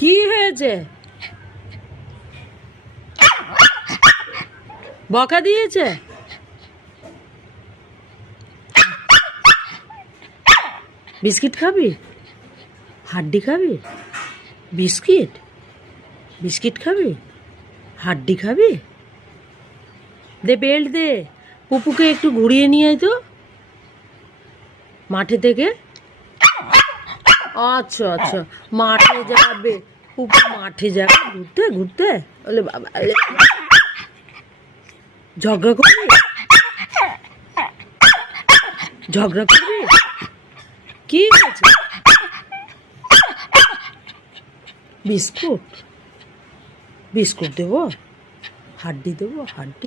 কি হয়েছে? বকা দিয়েছে? বিস্কিট খাবি? হাড্ডি খাবি? বিস্কিট বিস্কিট খাবি? হাড্ডি খাবি? দে বেল্ট দে, পুপুকে একটু ঘুরিয়ে নিয়ে আয় তো মাঠে থেকে। আচ্ছা আচ্ছা, মাঠে যাবে পুপু, মাঠে যাবে ঘুরতে ঘুরতে। বলে বাবা, ঝগড়া করবি? ঝগড়া করবি? কি আছে? বিস্কুট বিস্কুট দেবো? হাড্ডি দেবো? হাড্ডি